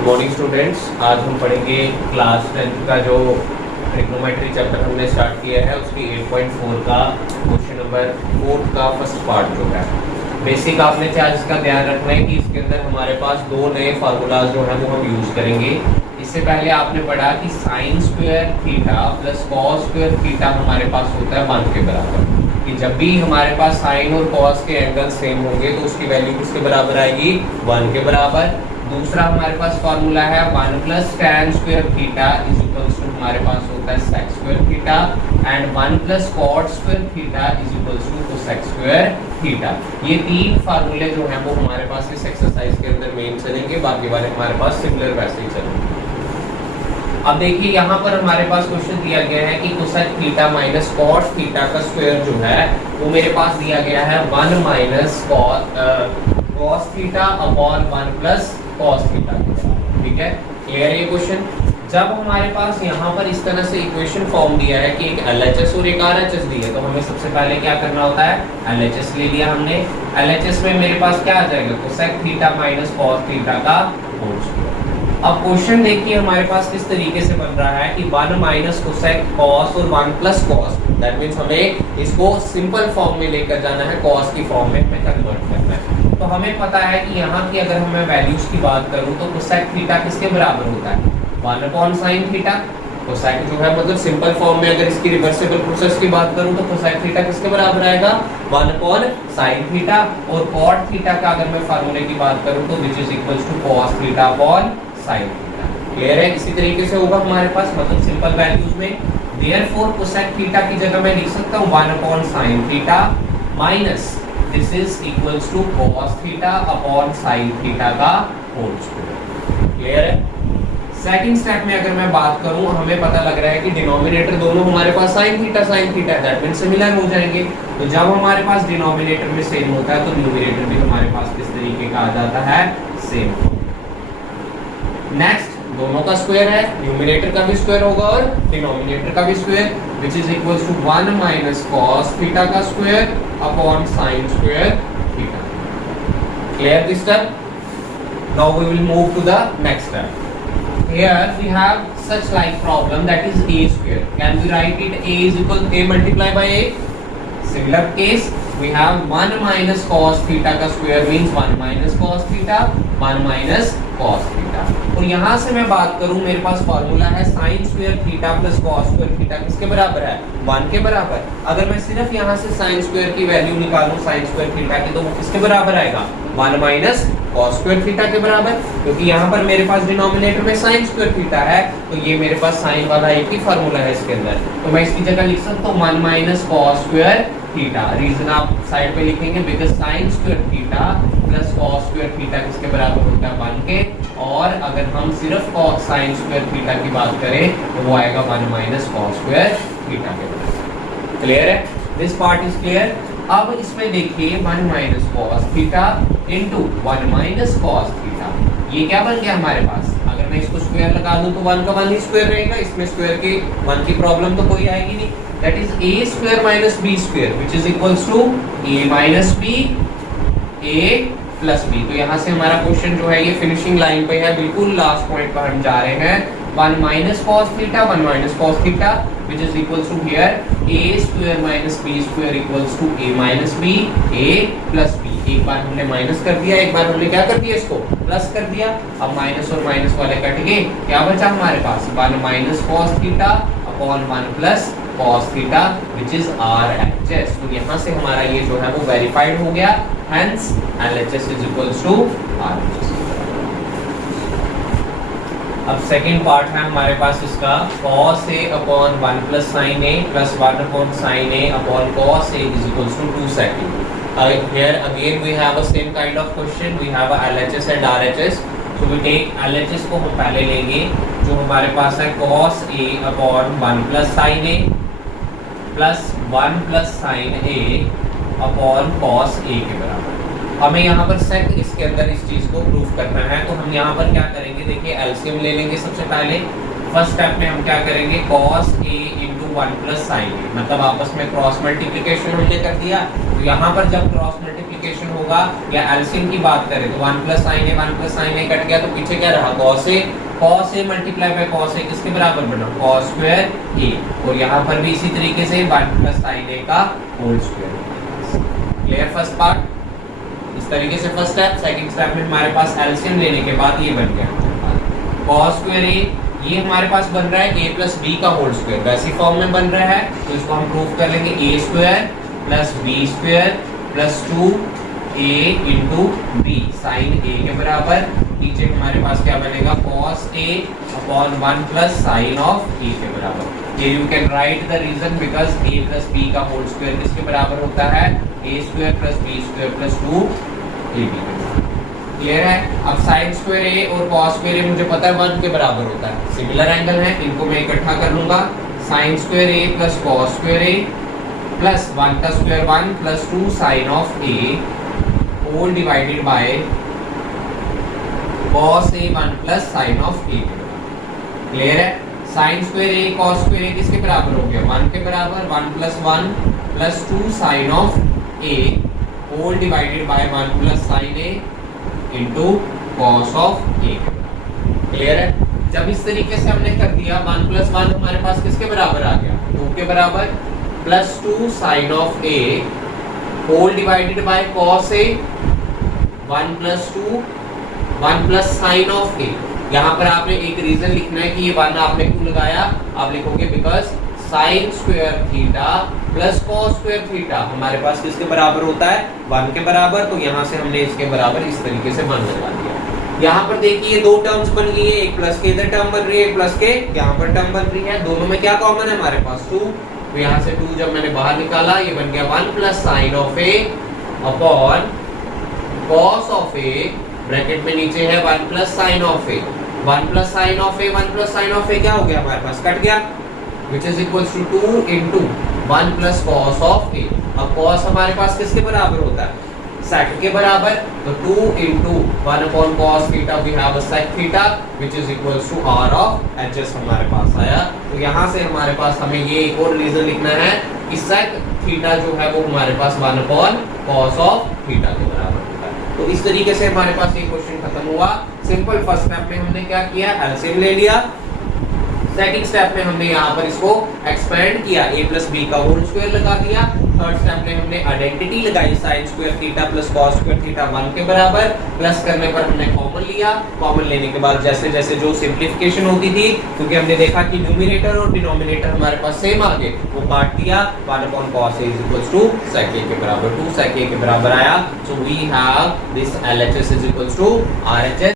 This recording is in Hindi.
Good morning students. आज हम पढ़ेंगे क्लास 10th का जो ट्रिग्नोमेट्री चैप्टर हमने स्टार्ट किया है उसकी 8.4 का क्वेश्चन नंबर 4 का फर्स्ट पार्ट जो है। बेसिक आपने चार्ज का ध्यान रखना है कि इसके अंदर हमारे पास दो नए फार्मूलाज जो है वो हम यूज करेंगे। इससे पहले आपने पढ़ा कि sine square theta plus cos square theta हमारे पास होता है 1 के बराबर। कि जब भी हमारे पास साइन और कॉस के एंगल सेम होंगे तो उसकी वैल्यू किसके बराबर आएगी, 1 के बराबर। दूसरा हमारे पास फार्मूला है 1 plus tan square theta is equals to हमारे पास होता है sec square theta and 1 plus cot square theta is equals to cosec square theta. ये तीन फार्मूले जो हैं वो हमारे पास इस एक्सरसाइज के अंदर मेन चलेंगे, बाकी वाले हमारे पास सिमिलर वैसे ही चलेंगे। अब देखिए यहाँ पर हमारे पास क्वेश्चन दिया गया है कि cosec theta minus cot theta का स्क्वायर जो है वो मेरे पास दिया गया है 1 minus cos theta upon 1 plus cos theta. ठीक है, क्लियर है ये क्वेश्चन। जब हमारे पास यहाँ पर इस तरह से इक्वेशन फॉर्म दिया है कि एक LHS और एक RHS दी है तो हमें सबसे पहले क्या करना होता है, LHS ले लिया हमने। LHS में मेरे पास क्या आ जाएगा, cosec theta minus cos theta का होल स्क्वायर। अब क्वेश्चन देखिए हमारे पास किस तरीके से बन रहा है कि 1 माइनस cosec cos और 1 प्लस cos, दैट मीन्स हमें इसको सिंपल फॉर्म में लेकर जाना है, cos की फॉर्म में हमें कन्वर्ट करना है। तो हमें पता है कि यहाँ की अगर मैं वैल्यूज की बात करूँ तो cosec थीटा किसके बराबर होता है, 1 अपॉन sin थीटा। cosec जो है मतलब सिंपल फॉर्म में अगर इसकी रिवर्सिबल प्रोसेस की बात करूँ तो cosec थीटा किसके बराबर आएगा, 1 अपॉन sin थीटा। और cot थीटा का अगर मैं फार्मूले की बात करूँ तो which is equals to cos theta upon sin theta. Clear है, इसी तरीके से होगा हमारे पास मतलब सिंपल वैल्यूज में। देयरफॉर cosec थीटा की जगह मैं लिख सकता हूँ 1 upon sin theta minus this is equals to cos theta upon sin theta का होल स्क्वायर। क्लियर है। सेकंड स्टेप में अगर मैं बात करूं हमें पता लग रहा है कि डिनोमिनेटर दोनों हमारे पास sin theta that means similar हो जाएंगे। तो जब हमारे पास डिनोमिनेटर में सेम होता है तो न्यूमरेटर भी हमारे पास किस तरीके का आ जाता है, सेम। नेक्स्ट दोनों का स्क्वायर है, न्यूमरेटर का भी स्क्वायर होगा और डिनोमिनेटर का भी square, which is equals to 1 minus cos theta का square upon sin square theta. Clear this step. Now we will move to the next step. Here we have such like problem that is a square. Can we write it a is equal a multiply by a? Similar case we have 1 minus cos theta का square means 1 minus cos theta 1 minus cos theta। और यहाँ से मैं बात करूँ मेरे पास फॉर्मूला है sin square theta plus cos square theta किसके बराबर है, 1 के बराबर। अगर मैं सिर्फ यहाँ से sin स्क्वायर की वैल्यू निकालूं sin स्क्वायर थीटा की तो वो किसके बराबर आएगा, 1 माइनस cos स्क्वायर थीटा के बराबर। क्योंकि यहाँ पर मेरे पास डिनोमिनेटर में sin स्क्वायर थीटा है तो ये मेरे पास sin वाला एक ही फॉर्मूला है इसके अंदर, तो मैं इसकी जगह लिख सकता हूँ 1 minus cos square theta. Reason आप साइड पे लिखेंगे because sin square theta plus cos square theta किसके बराबर होता है, 1 के। और अगर हम सिर्फ sin स्क्वायर थीटा की बात करें तो वो आएगा 1 माइनस cos स्क्वायर थीटा के बराबर। क्लियर है, दिस पार्ट इज क्लियर। अब इसमें देखिए 1 minus cos theta into 1 minus cos theta, ये क्या बन गया हमारे पास। अगर मैं इसको स्क्वायर लगा दूं तो 1 का 1 ही स्क्वायर रहेगा, इसमें स्क्वायर की 1 की प्रॉब्लम तो कोई आएगी नहीं। That is a square minus b square which is equals to a minus b a plus b। तो यहाँ से हमारा क्वेश्चन जो है ये फिनिशिंग लाइन पे है, बिल्कुल लास्ट पॉइंट पर हम जा रहे हैं। 1 minus cos theta 1 minus cos theta which is equals to here a square minus b square equals to a minus b a plus b। एक बार हमने माइनस कर दिया, एक बार हमने क्या कर दिया, इसको प्लस कर दिया। अब माइनस और माइनस वाले कट गए, क्या बचा हमारे पास 1 minus cos theta upon 1 plus cos theta which is RHS। तो यहाँ से हमारा ये जो है वो वेरीफाइड हो गया, hence LHS is equals to RHS। अब सेकेंड पार्ट है हमारे पास इसका cos a upon 1 plus sin a plus 1 upon sin a upon cos a is equals to 2 sec a। Here again we have a same kind of question, we have a LHS and RHS। So we take LHS को हम पहले लेंगे जो हमारे पास है cos a upon 1 plus sin a plus 1 plus sin a upon cos a के बराबर। हमें यहाँ पर सेक इसके अंदर इस चीज को प्रूफ करना है, तो हम यहाँ पर क्या करेंगे, देखिए एलसीएम ले लेंगे सबसे पहले। फर्स्ट स्टेप में हम क्या करेंगे, cos a into 1 plus sine a, मतलब आपस में क्रॉस मल्टीप्लिकेशन हमने कर दिया। तो यहाँ पर जब क्रॉस मल्टीप्लिकेशन होगा या एलसीएम की बात करें तो 1 प्लस साइन ए कट गया, तो पीछे क्या रहा, cos a multiply by cos a किसके बराबर बना, cos स्क्वायर a, और यहाँ पर भी इसी तरीके से 1 प्लस साइन ए का whole square. Clear first part, इस तरीके से फर्स्ट स्टेप। सेकंड स्टेप में हमारे पास एलसीएम लेने के बाद ये बन गया cos स्क्वायर a, ये हमारे पास बन रहा है a प्लस बी का होल स्क्वायर, वैसी फॉर्म में बन रहा है, तो इसको हम प्रूव कर लेंगे a square plus B square plus 2a into B sine a के बराबर। नीचे हमारे पास क्या बनेगा, cos a upon 1 plus sine of a के बराबर। ये you can write the reason because a plus b का होल स्क्वायर किसके बराबर होता है, a square plus b square plus 2ab। Clear है। अब साइन स्क्वायर a और cos स्क्वायर a मुझे पता है 1 के बराबर होता है, सिमिलर एंगल है, इनको मैं इकट्ठा कर लूंगा। Sine square a plus cos square a plus 1 का square 1 plus 2 sine of a whole divided by cos a 1 plus sine of a। Clear है। Sine square a cos square a किसके बराबर हो गया, 1 के बराबर, 1 plus 2 sine of a whole divided by 1 plus sine a into cos of a। Clear है। जब इस तरीके से हमने कर दिया 1 प्लस 1 हमारे पास किसके बराबर आ गया, 2 के बराबर, plus 2 sine of a whole divided by cos a 1 plus 2 1 plus sine of a। यहाँ पर आपने एक रीजन लिखना है कि ये 1 आपने क्यों लगाया, आप लिखोगे because sine square theta plus cos square theta हमारे पास किसके बराबर होता है, 1 के बराबर, तो यहाँ से हमने इसके बराबर इस तरीके से 1 लगा दिया। यहाँ पर देखिए दो टर्म्स बन गई है, एक प्लस के इधर टर्म बन रही है, एक प्लस के यहाँ पर टर्म बन रही है, दोनों में क्या कॉमन है हमारे पास 2, तो यहाँ से 2 जब मैंने बाहर निकाला ये बन गया 1 plus sine of a upon cos of a, bracket में नीचे है 1 plus sine of a, 1 plus sine of a, 1 plus sine of a क्या हो गया हमारे पास, कट गया, which is equals to 2 into 1 plus cos of a। अब cos हमारे पास किसके बराबर होता है, sec के बराबर, तो 2 into 1 upon cos theta we have a sec theta which is equals to r of hs हमारे पास आया। तो यहाँ से हमारे पास हमें ये एक और रीजन लिखना है कि sec theta जो है वो हमारे पास 1 upon cos of theta के बराबर होता है। तो इस तरीके से हमारे पास ये क्वेश्चन खत्म हुआ। सिंपल फर्स्ट स्टेप में हमने क्या किया, एलसीएम ले लिया। सेकंड स्टेप में हमने यहाँ पर इसको एक्सपेंड किया, a प्लस बी का होल स्क्वायर लगा दिया। थर्ड स्टेप में हमने आइडेंटिटी लगाई, sine square theta plus cos square theta 1 के बराबर, प्लस करने पर हमने कॉमन लिया। कॉमन लेने के बाद जैसे जैसे जो सिंप्लीफिकेशन होती थी, क्योंकि हमने देखा कि न्यूमरेटर और डिनोमिनेटर हमारे पास सेम आ गए, वो काट दिया, 1 upon cos a is equals to sec a के बराबर, 2 sec a के बराबर आया। So we have this LHS is equals to RHS।